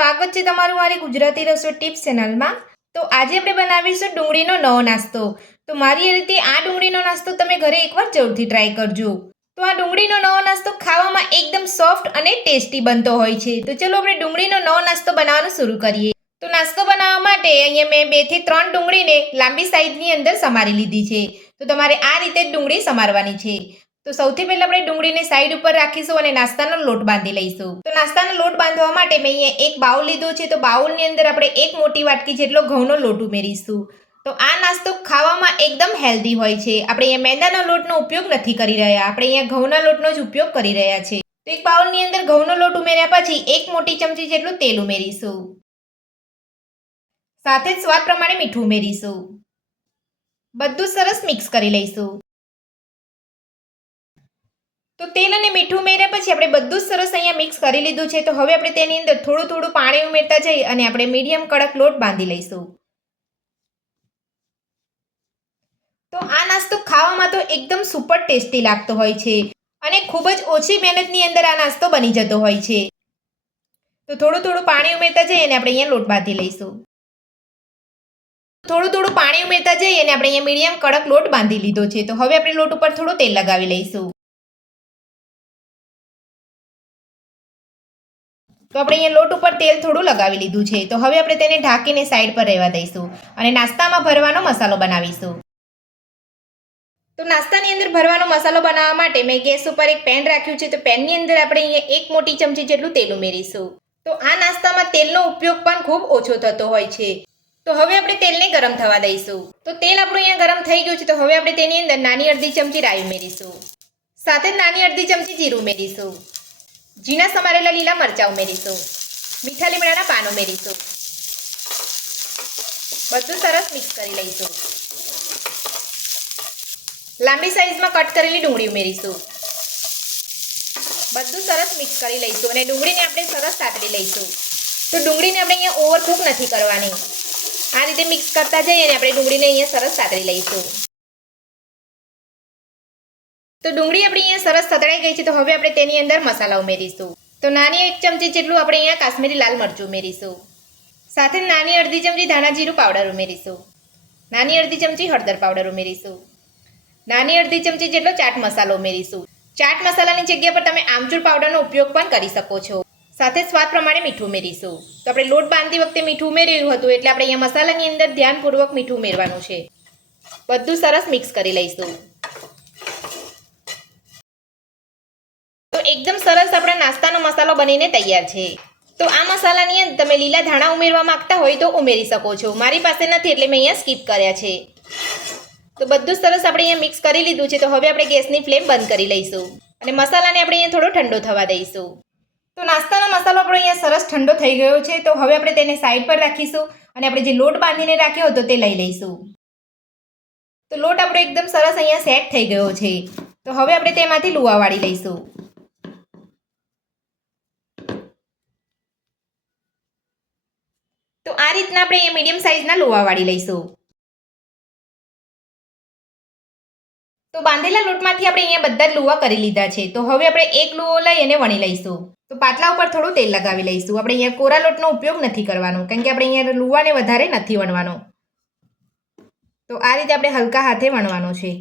સ્વાગત છે તમારું મારી ગુજરાતી રસોઈ ટિપ્સ ચેનલમાં। તો આજે આપણે બનાવીશું ડુંગળીનો નવો નાસ્તો। તો મારી રીતે આ ડુંગળીનો નાસ્તો તમે ઘરે એકવાર જરૂરથી ટ્રાય કરજો। તો આ ડુંગળીનો નવો નાસ્તો ખાવામાં એકદમ સોફ્ટ અને ટેસ્ટી બનતો હોય છે। તો ચલો આપણે ડુંગળીનો નવો નાસ્તો બનાવવાનું શરૂ કરીએ। તો નાસ્તો બનાવવા માટે અહીંયા મેં 2 થી 3 ડુંગળીને લાંબી સાઈઝની અંદર સમારી લીધી છે। તો તમારે આ રીતે ડુંગળી સમારવાની છે। તો સૌથી પહેલા આપણે ડુંગળીને સાઈડ ઉપર રાખીશું અને નાસ્તાનો લોટ બાંધી લઈશું। તો નાસ્તાનો લોટ બાંધવા માટે મેં અહીંયા એક બાઉલ લીધો છે। તો બાઉલની અંદર આપણે એક મોટી વાટકી જેટલો ઘઉંનો લોટ ઉમેરીશું। તો આ નાસ્તો ખાવામાં એકદમ હેલ્ધી હોય છે। આપણે અહીંયા મેંદાના લોટનો ઉપયોગ નથી કરી રહ્યા, આપણે અહીંયા ઘઉંના લોટનો જ ઉપયોગ કરી રહ્યા છે। તો એક બાઉલની અંદર ઘઉંનો લોટ ઉમેર્યા પછી એક મોટી ચમચી જેટલું તેલ ઉમેરીશું। સાથે જ સ્વાદ પ્રમાણે મીઠું ઉમેરીશું। બધું સરસ મિક્સ કરી લઈશું। તો તેલ અને મીઠું ઉમેર્યા પછી આપણે બધું સરસ અહીંયા મિક્સ કરી લીધું છે। તો હવે આપણે તેની અંદર થોડું થોડું પાણી ઉમેરતા જઈ અને આપણે મીડિયમ કડક લોટ બાંધી લઈશું। તો આ નાસ્તો ખાવામાં તો એકદમ સુપર ટેસ્ટી લાગતો હોય છે અને ખૂબ જ ઓછી મહેનતની અંદર આ નાસ્તો બની જતો હોય છે। તો થોડું થોડું પાણી ઉમેરતા જઈ અને આપણે અહીંયા લોટ બાંધી લઈશું। થોડું થોડું પાણી ઉમેરતા જઈ અને આપણે અહીંયા મીડિયમ કડક લોટ બાંધી લીધો છે। તો હવે આપણે લોટ ઉપર થોડું તેલ લગાવી લઈશું। તો આપણે અહીંયા લોટ ઉપર તેલ થોડું લગાવી લીધું છે। તો હવે આપણે તેને ઢાંકીને સાઈડ પર રહેવા દઈશું અને નાસ્તામાં ભરવાનો મસાલો બનાવીશું। તો નાસ્તાની અંદર ભરવાનો મસાલો બનાવવા માટે મેં ગેસ ઉપર એક પેન રાખ્યું છે। તો પેનની અંદર આપણે અહીંયા એક મોટી ચમચી જેટલું તેલ ઉમેરીશું। તો આ નાસ્તામાં તેલનો ઉપયોગ પણ ખૂબ ઓછો થતો હોય છે। તો હવે આપણે તેલને ગરમ થવા દઈશું। તો તેલ આપણું અહીંયા ગરમ થઈ ગયું છે। તો હવે આપણે તેની અંદર નાની અડધી ચમચી રાઈ ઉમેરીશું। સાથે જ નાની અડધી ચમચી જીરું ઉમેરીશું। ઝીણા સમારેલા લીલા મરચાં ઉમેરીશું। મીઠા લીમડાના પાન ઉમેરીશું। બધું સરસ મિક્સ કરી લઈશું। લાંબી સાઈઝમાં કટ કરેલી ડુંગળી ઉમેરીશું। બધું સરસ મિક્સ કરી લઈશું અને ડુંગળીને આપણે સરસ સાતળી લઈશું। તો ડુંગળીને આપણે અહીંયા ઓવરકુક નથી કરવાની, આ રીતે મિક્સ કરતા જઈએ અને આપણે ડુંગળીને અહીંયા સરસ સાતળી લઈશું। તો ડુંગળી આપણી અહીંયા સરસ સતળાઈ ગઈ છે। તો હવે આપણે તેની અંદર મસાલા ઉમેરીશું। તો નાની 1 ચમચી જેટલું આપણે અહીંયા કાશ્મીરી લાલ મરચું ઉમેરીશું। સાથે નાની અડધી ચમચી ધાણા જીરું પાવડર ઉમેરીશું। નાની અડધી ચમચી હળદર પાવડર ઉમેરીશું। નાની અડધી ચમચી જેટલો ચાટ મસાલો ઉમેરીશું। ચાટ મસાલાની જગ્યા પર તમે આમચૂર પાવડરનો ઉપયોગ પણ કરી શકો છો। સાથે સ્વાદ પ્રમાણે મીઠું ઉમેરીશું। તો આપણે લોટ બાંધતી વખતે મીઠું ઉમેર્યું હતું એટલે આપણે અહીંયા મસાલાની અંદર ધ્યાનપૂર્વક મીઠું ઉમેરવાનું છે। બધું સરસ મિક્સ કરી લઈશું। તો એકદમ સરસ આપણા નાસ્તાનો મસાલો બનીને તૈયાર છે। તો આ મસાલાની અંદર તમે લીલા ધાણા ઉમેરવા માંગતા હોય તો ઉમેરી શકો છો, મારી પાસે નથી એટલે મેં અહીંયા સ્કીપ કર્યા છે। તો બધું સરસ આપણે અહીંયા મિક્સ કરી લીધું છે। તો હવે આપણે ગેસની ફ્લેમ બંધ કરી લઈશું અને મસાલાને આપણે અહીંયા થોડો ઠંડો થવા દઈશું। તો નાસ્તાનો મસાલો આપણો અહીંયા સરસ ઠંડો થઈ ગયો છે। તો હવે આપણે તેને સાઈડ પર રાખીશું અને આપણે જે લોટ બાંધીને રાખ્યો હતો તે લઈ લઈશું। તો લોટ આપણો એકદમ સરસ અહીંયા સેટ થઈ ગયો છે। તો હવે આપણે તેમાંથી લુવા વાળી લઈશું। તો આ રીતના આપણે અહીંયા મીડિયમ સાઈઝના લુવા વાળી લઈશું। તો બાંધેલા લોટમાંથી આપણે અહીંયા બધા જ લુવા કરી લીધા છે। તો હવે આપણે એક લુવો લઈ અને વણી લઈશું। તો પાટલા ઉપર થોડું તેલ લગાવી લઈશું। આપણે અહીંયા કોરા લોટનો ઉપયોગ નથી કરવાનો, કારણ કે આપણે અહીંયા લુવાને વધારે નથી વણવાનો। તો આ રીતે આપણે હલકા હાથે વણવાનો છે।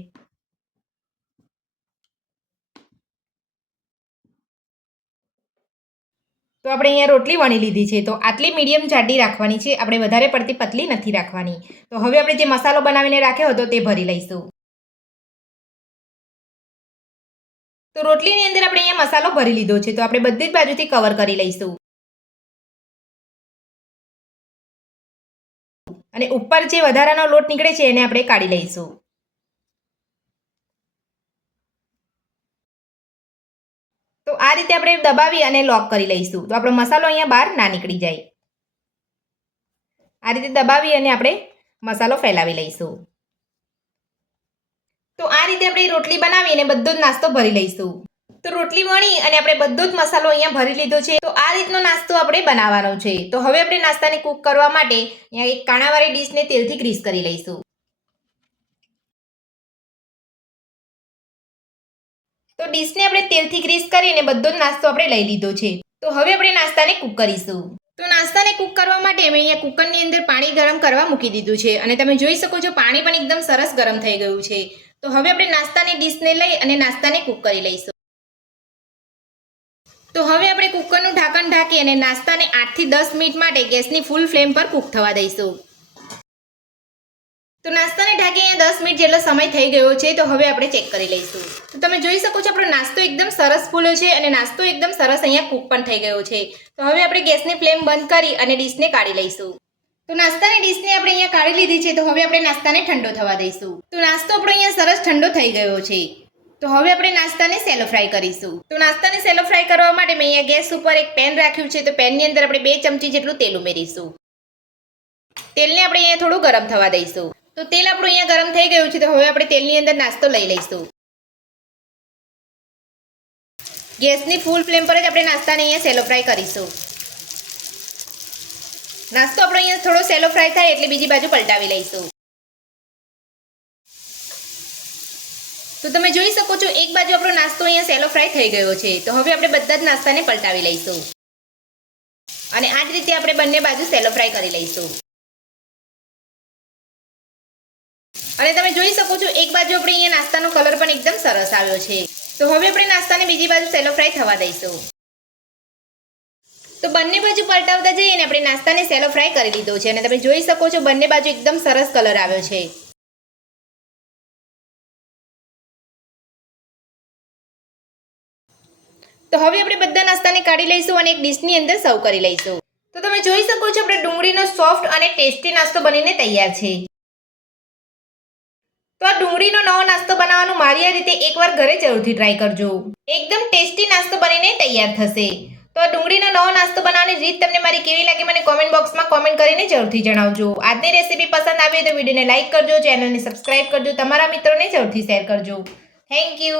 તો આપણે અહીંયા રોટલી વણી લીધી છે। તો આટલી મીડિયમ જાડી રાખવાની છે, આપણે વધારે પડતી પતલી નથી રાખવાની। તો હવે આપણે જે મસાલો બનાવીને રાખ્યો હતો તે ભરી લઈશું। તો રોટલીની અંદર આપણે અહીંયા મસાલો ભરી લીધો છે। તો આપણે બધી જ બાજુથી કવર કરી લઈશું અને ઉપર જે વધારાનો લોટ નીકળે છે એને આપણે કાઢી લઈશું। તો આ રીતે આપણે દબાવી અને લોક કરી લઈશું। તો આપણો મસાલો અહીંયા બહાર ના નીકળી જાય। આ રીતે દબાવી અને આપણે મસાલો ફેલાવી લઈશું। તો આ રીતે આપણે રોટલી બનાવીને બધો જ નાસ્તો ભરી લઈશું। તો રોટલી વણી અને આપણે બધો જ મસાલો અહીંયા ભરી લીધો છે। તો આ રીતનો નાસ્તો આપણે બનાવવાનો છે। તો હવે આપણે નાસ્તાને કૂક કરવા માટે અહીંયા એક કાણાવાળી ડીશને તેલથી ગ્રીસ કરી લઈશું। તો ડીશને આપણે તેલથી ગ્રીસ કરીને બધો જ નાસ્તો આપણે લઈ લીધો છે। તો હવે આપણે નાસ્તાને કૂક કરીશું। તો નાસ્તાને કૂક કરવા માટે મેં અહીંયા કુકરની અંદર પાણી ગરમ કરવા મૂકી દીધું છે અને તમે જોઈ શકો છો પાણી પણ એકદમ સરસ ગરમ થઈ ગયું છે. તો હવે આપણે નાસ્તાની ડીશને લઈ અને નાસ્તાને કૂક કરી લઈશું. તો હવે આપણે કુકરનું ઢાંકણ ઢાંકી અને નાસ્તાને 8 થી 10 મિનિટ માટે ગેસની ફૂલ ફ્લેમ પર કૂક થવા દઈશું. તો નાસ્તાને ઢાંકી અહીંયા 10 મિનિટ જેટલો સમય થઈ ગયો છે. તો હવે આપણે ચેક કરી લઈશું. તો તમે જોઈ શકો છો આપણો નાસ્તો એકદમ સરસ ફૂલ્યો છે અને નાસ્તો એકદમ સરસ અહીંયા કૂક પણ થઈ ગયો છે. તો હવે આપણે ગેસની ફ્લેમ બંધ કરી અને ડીશને કાઢી લઈશું. તો નાસ્તાની ડીશને આપણે અહીંયા કાઢી લીધી છે. તો હવે આપણે નાસ્તાને ઠંડો થવા દઈશું. તો નાસ્તો આપણો અહીંયા સરસ ઠંડો થઈ ગયો છે. તો હવે આપણે નાસ્તાને સેલો ફ્રાય કરીશું. તો નાસ્તાને સેલો ફ્રાય કરવા માટે મેં અહીંયા ગેસ ઉપર એક પેન રાખ્યું છે. તો પેનની અંદર આપણે 2 ચમચી જેટલું તેલ ઉમેરીશું. તેલને આપણે અહીંયા થોડું ગરમ થવા દઈશું. તો તેલ આપણું અહીંયા ગરમ થઈ ગયું છે. તો હવે આપણે તેલની અંદર નાસ્તો લઈ લઈશું. ગેસની ફૂલ ફ્લેમ પર જ આપણે નાસ્તાને અહીંયા સેલો ફ્રાય કરીશું. નાસ્તો આપણો અહીંયા થોડો સેલો ફ્રાય થાય એટલે બીજી બાજુ પલટાવી લઈશું. તો તમે જોઈ શકો છો એક બાજુ આપણો નાસ્તો અહીંયા સેલો ફ્રાય થઈ ગયો છે. તો હવે આપણે બધા જ નાસ્તાને પલટાવી લઈશું અને આ જ રીતે આપણે બંને બાજુ સેલો ફ્રાય કરી લઈશું. અને તમે જોઈ શકો છો એક બાજુ આપણે અહીંયા નાસ્તાનો કલર પણ એકદમ સરસ આવ્યો છે. તો હવે આપણે નાસ્તાને બીજી બાજુ સેલો ફ્રાય થવા દઈશું. તો બંને બાજુ પલટાવતા જઈને આપણે નાસ્તાને સેલો ફ્રાય કરી લીધો છે અને તમે જોઈ શકો છો બંને બાજુ એકદમ સરસ કલર આવ્યો છે. તો હવે આપણે બધા નાસ્તાને કાઢી લઈશું અને એક ડીશની અંદર સર્વ કરી લઈશું. તો તમે જોઈ શકો છો આપણે ડુંગળીનો સોફ્ટ અને ટેસ્ટી નાસ્તો બનીને તૈયાર છે. તો આ ડુંગળીનો નવો નાસ્તો બનાવવાનું મારી આ રીતે એકવાર ઘરે જરૂરથી ટ્રાય કરજો. એકદમ ટેસ્ટી નાસ્તો બનીને તૈયાર થશે. તો આ ડુંગળીનો નવો નાસ્તો બનાવવાની રીત તમને મારી કેવી લાગી મને કોમેન્ટ બોક્સમાં કોમેન્ટ કરીને જરૂરથી જણાવજો. આજની રેસીપી પસંદ આવી તો વિડીયોને લાઈક કરજો, ચેનલને સબસ્ક્રાઇબ કરજો, તમારા મિત્રોને જરૂરથી શેર કરજો. Thank you.